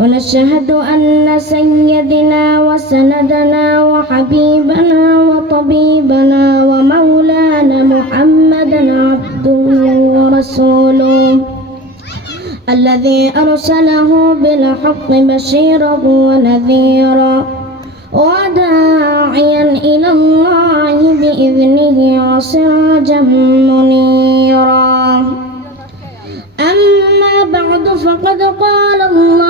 ونشهد أن سيدنا وسندنا وحبيبنا وطبيبنا ومولانا محمدا عبده ورسوله الذي أرسله بالحق بشيرا ونذيرا وداعيا إلى الله بإذنه وسراجا منيرا. أما بعد فقد قال الله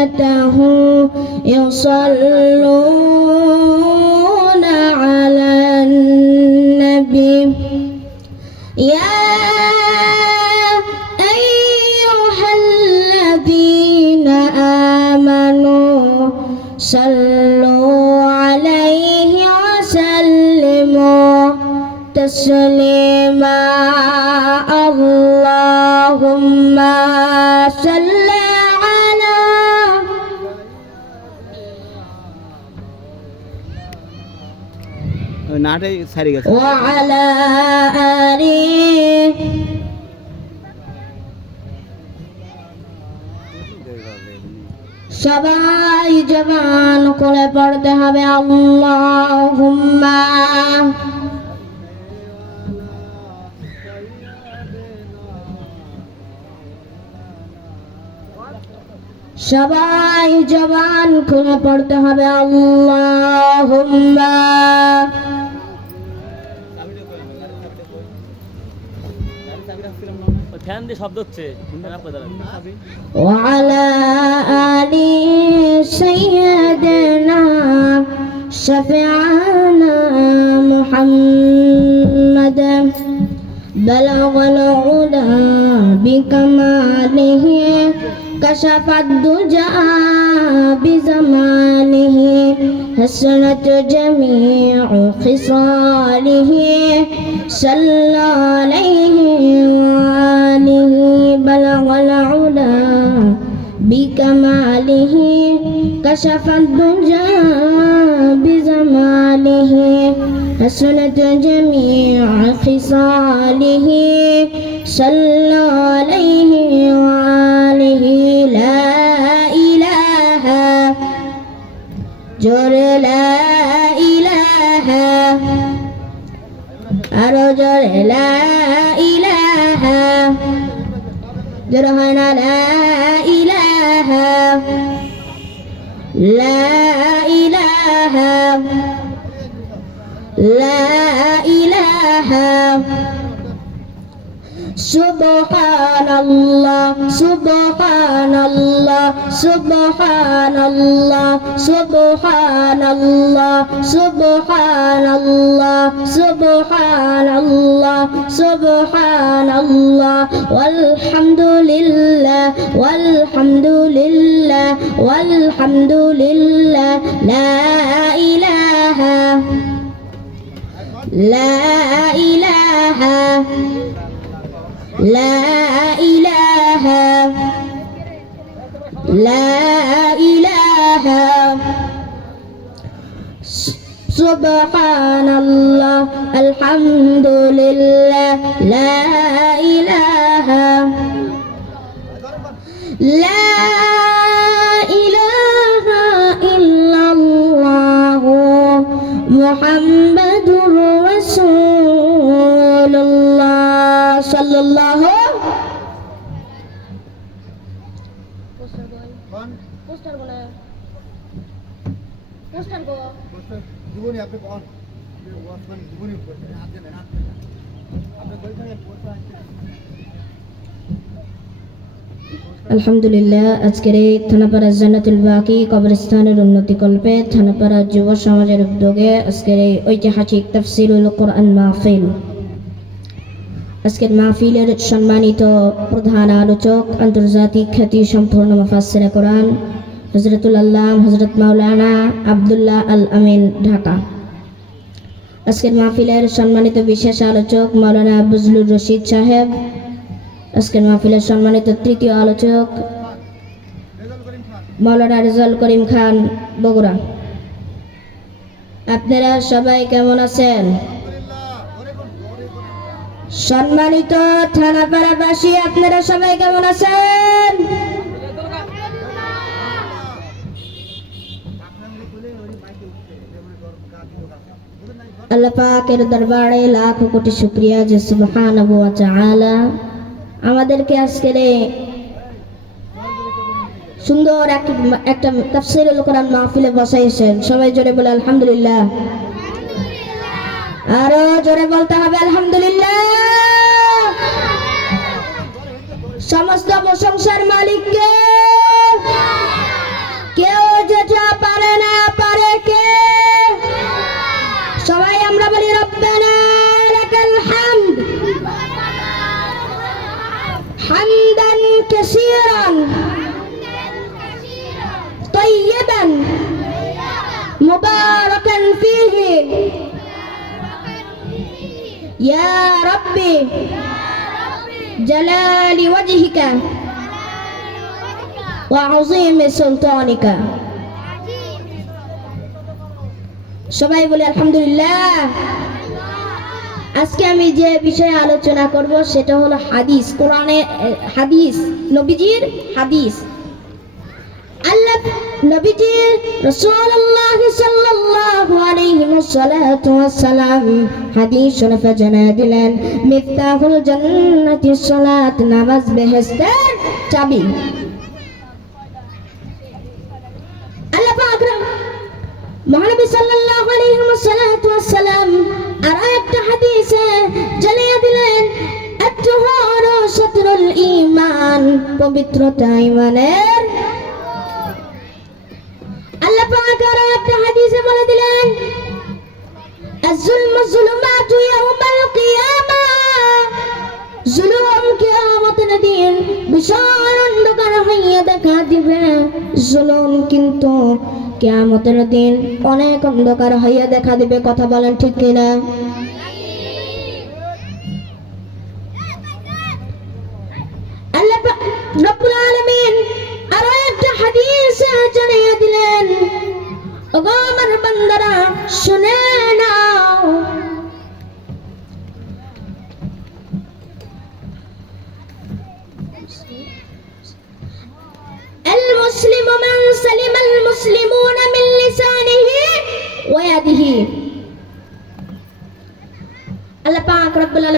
وملائكته يصلون আটে সারি গেছে। সবাই জবান করে পড়তে হবে সবাই জবান খুলে পড়তে হবে আল্লাহ হুম্মা ফ্যান দিয়ে শব্দ হচ্ছে ফ্যান আপনার দ্বারা। وعلى آل سيدنا شفيعنا محمد بلغ العلا بكماله كشف الدجى بزمانه حسنت جميع خصاله صلى عليه وآله بلغ العلا بكماله كشف الدجى بزمانه حسنت جميع خصاله صلى عليه وآله. لا إله جر لا إله أرجر لا إله جرهنا لا إله. لا إله. لا إله. سبحان الله سبحان الله سبحان الله سبحان الله سبحان الله سبحان الله سبحان الله والحمد لله والحمد لله والحمد لله لا إله لا إله. لا إله سبحان الله الحمد لله لا إله لا জীবনী আপনি কন ওয়াসমান জীবনী আপনি পোস্ট আসছে আলহামদুলিল্লাহ, আজকের এই থানাপাড়া জান্নাতুল বাকি কবরস্থানের উন্নতি কল্পে থানাপাড়া যুব সমাজের উদ্যোগে আজকের এই ঐতিহাসিক তফসিলুল কোরআন মাহফিল। আজকের মাহফিলের সম্মানিত প্রধান আলোচক, আন্তর্জাতিক খ্যাতি সম্পূর্ণ মুফাসসিরে কোরআন হজরতুল আল্লাহ হজরত মাওলানা আবদুল্লাহ আল আমিন ঢাকা। আজকের মাহফিলের সম্মানিত বিশেষ আলোচক মাওলানা বুজলুর রশিদ সাহেব। আজকের মাহফিলের সম্মানিত তৃতীয় আলোচক মৌলানা রেজাল করিম খান বগুড়া। আপনারা সবাই কেমন আছেন? সম্মানিত থানাপাড়াবাসী আপনারা সবাই কেমন আছেন? আল্লাহ পাকের দরবারে লাখ কোটি শুক্রিয়া যে আমাদেরকে আজকের সুন্দর একটা কোরআন মাহফিলে বসাইছেন। সবাই জোরে বলে আলহামদুলিল্লাহ। আরও জোরে বলতে হবে আলহামদুলিল্লাহ। সমস্ত প্রশংসার মালিককে কে সবাই আমরা বলি রব্বানা লাকাল হামদ حمدا كثيرا طيبا مباركا فيه يا ربي جلال وجهك وعظيم سلطانك সবাই বলে আলহামদুলিল্লাহ। আজকে আমি যে বিষয়ে আলোচনা করব সেটা হলো হাদিস, কোরআনে হাদিস, নবীজির হাদিস। আল্লাহ নবীজির রাসূলুল্লাহ সাল্লাল্লাহু আলাইহি ওয়াসাল্লাম হাদিস শরীফে জানায় দিলেন, মিফতাহুল জান্নাতি সালাত নামাজ বেহেশতের চাবি আল্লাহ পাক মহানবী সাল্লাল্লাহু আলাইহি ওয়াসাল্লাম, আর একটা হাদিসে জানিয়ে দিলেন আত-তুহার শাতরুল ঈমান, পবিত্রতা ঈমানের আল্লাহ পাক আর একটা হাদিসে বলে দিলেন, আজ-জুলমু যুলুমাতু ইয়াউমাল কিয়ামা জুলুম কিয়ামতের দিন বিশাল অন্ধকার হইয়া দেখা দিবে। জুলুম কিন্তু কিয়ামতের দিন অনেক অন্ধকার হইয়া দেখা দিবে কথা বলেন ঠিক কিনা?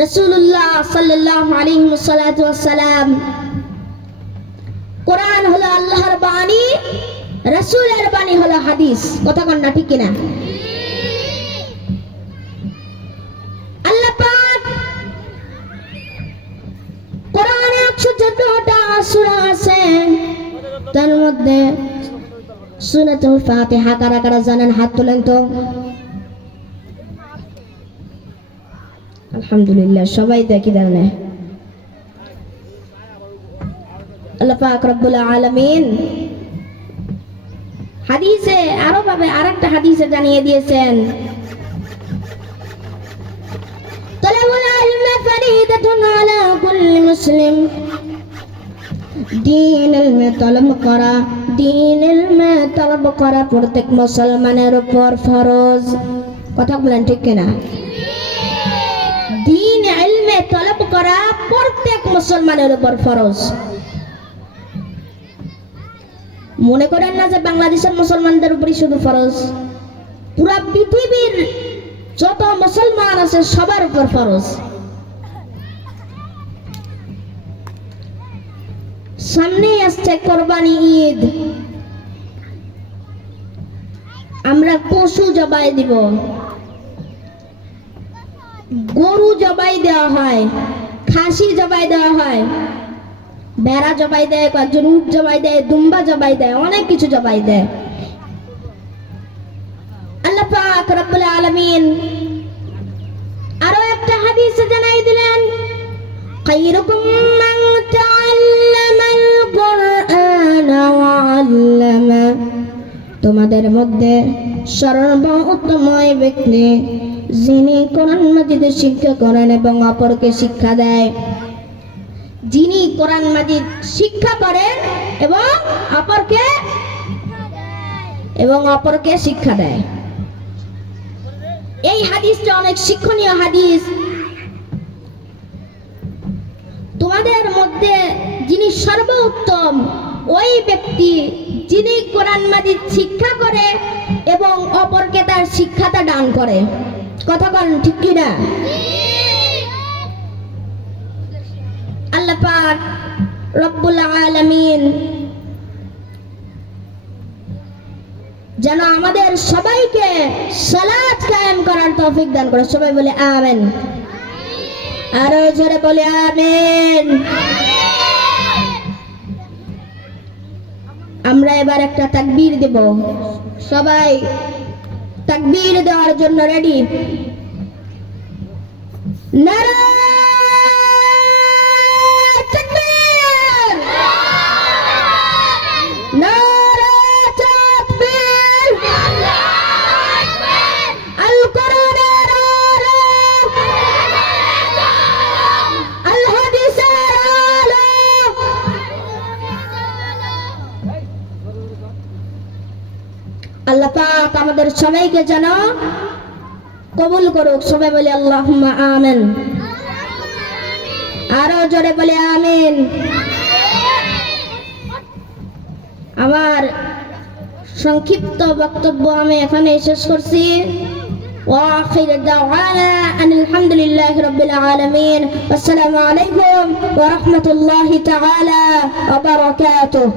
রসুল্লাহ ওয়াসাল্লাম কোরআন হলো আল্লাহর বাণী, রসুলের বাণী হলো হাদিস। কথা কন না, ঠিক কিনা? তার মধ্যে জানেন? হাত তোলেন তো। আলহামদুলিল্লাহ সবাই দেখি দানে তলব করা প্রত্যেক মুসলমানের উপর ফরজ। কথা বলেন ঠিক কিনা? দিন ইলমে তলব করা প্রত্যেক মুসলমানের উপর ফরজ। মনে করেন না যে বাংলাদেশের মুসলমানদের উপরই শুধু ফরজ? পুরা পৃথিবীর যত মুসলমান আছে সবার উপর ফরজ। সামনে আসছে কোরবানি ঈদ। আমরা পশু জবাই দিব। গরু জবাই দেওয়া হয়, খাসি জবাই দেওয়া হয়, বেড়া জবাই দেয়, কয়েকজন উঠ জবাই দেয়, দুম্বা জবাই দেয়, অনেক কিছু জবাই দেয়। আল্লাহ পাক রব্বুল আলামিন আরও একটা হাদিস জানাই দিলেন মান তাআল্লামাল কুরআন ওয়া আল্লামা। তোমাদের মধ্যে সর্বোত্তম ব্যক্তি যিনি কোরআন মাজিদ শিক্ষা করেন এবং অপরকে শিক্ষা দেয়। যিনি কোরআন মাজিদ শিক্ষা করেন এবং অপরকে এবং অপরকে শিক্ষা দেয়। এই হাদিসটা অনেক শিক্ষণীয় হাদিস। তোমাদের মধ্যে যিনি সর্বোত্তম, ওই ব্যক্তি যিনি কোরআন মাজিদ শিক্ষা করে এবং অপরকে তার শিক্ষাটা দান করে। কথা বলেন ঠিক কি না আল্লাহ রব্বুল আলামিন যেন আমাদের সবাইকে সালাত কায়েম করার তৌফিক দান করে। সবাই বলে আমেন। আরও জোরে বলে আমেন। আমরা এবার একটা তাকবীর দেব। সবাই তাকবীর দেওয়ার জন্য রেডি নারায়ে আমাদের সবাইকে যেন কবুল করুক সবাই বলে আল্লাহ আমেন আরো জোরে বলে আমিন আমার সংক্ষিপ্ত বক্তব্য আমি এখানে শেষ করছি وآخر دعوانا أن الحمد لله رب العالمين والسلام عليكم ورحمة الله تعالى وبركاته